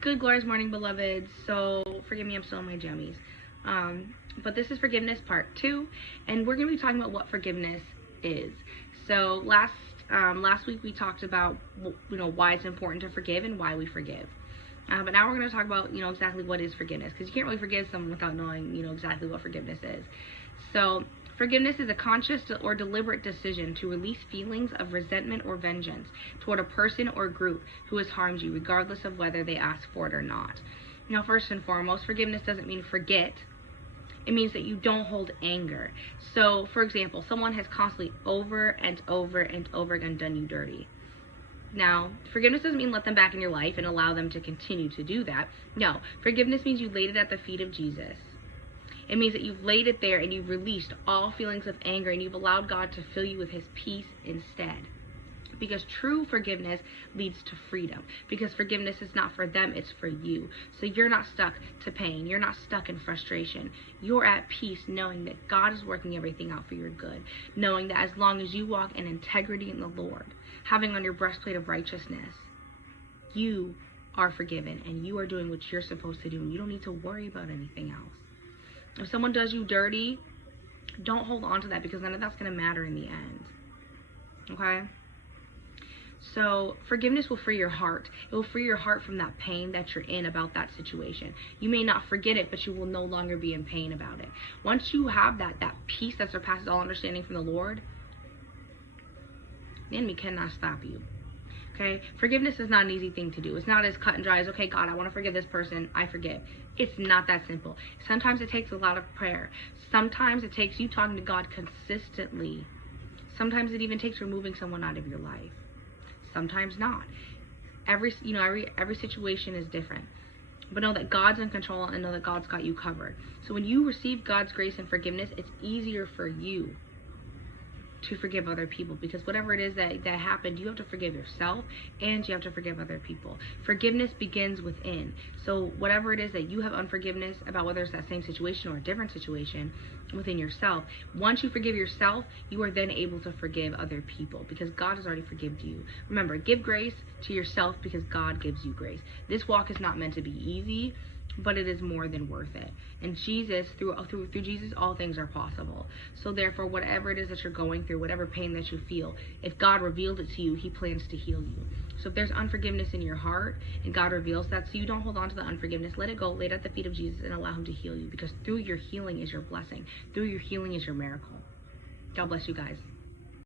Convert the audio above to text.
Good glorious morning, beloveds. So forgive me, I'm still in my jammies. But this is forgiveness part 2, and we're going to be talking about what forgiveness is. So last week we talked about why it's important to forgive and why we forgive. But now we're going to talk about exactly what is forgiveness, because you can't really forgive someone without knowing exactly what forgiveness is. So forgiveness is a conscious or deliberate decision to release feelings of resentment or vengeance toward a person or group who has harmed you, regardless of whether they ask for it or not. Now, first and foremost, forgiveness doesn't mean forget. It means that you don't hold anger. So, for example, someone has constantly over and over and over again done you dirty. Now, forgiveness doesn't mean let them back in your life and allow them to continue to do that. No, forgiveness means you laid it at the feet of Jesus. It means that you've laid it there and you've released all feelings of anger and you've allowed God to fill you with his peace instead. Because true forgiveness leads to freedom. Because forgiveness is not for them, it's for you. So you're not stuck to pain. You're not stuck in frustration. You're at peace knowing that God is working everything out for your good. Knowing that as long as you walk in integrity in the Lord, having on your breastplate of righteousness, you are forgiven and you are doing what you're supposed to do. And you don't need to worry about anything else. If someone does you dirty, don't hold on to that, because none of that's going to matter in the end. Okay? So forgiveness will free your heart. It will free your heart from that pain that you're in about that situation. You may not forget it, but you will no longer be in pain about it. Once you have that peace that surpasses all understanding from the Lord, the enemy cannot stop you. Okay? Forgiveness is not an easy thing to do. It's not as cut and dry as, okay, God, I want to forgive this person, I forgive. It's not that simple. Sometimes it takes a lot of prayer. Sometimes it takes you talking to God consistently. Sometimes it even takes removing someone out of your life. Sometimes not. Every situation is different. But know that God's in control and know that God's got you covered. So when you receive God's grace and forgiveness, it's easier for you to forgive other people, because whatever it is that happened, you have to forgive yourself and you have to forgive other people. Forgiveness begins within. So whatever it is that you have unforgiveness about, whether it's that same situation or a different situation within yourself, once you forgive yourself, you are then able to forgive other people, because God has already forgiven you. Remember, give grace to yourself because God gives you grace. This walk is not meant to be easy, but it is more than worth it. And Jesus, through Jesus, all things are possible. So therefore, whatever it is that you're going through, whatever pain that you feel, if God revealed it to you, he plans to heal you. So if there's unforgiveness in your heart and God reveals that to you, don't hold on to the unforgiveness. Let it go, lay it at the feet of Jesus and allow him to heal you, because through your healing is your blessing. Through your healing is your miracle. God bless you guys.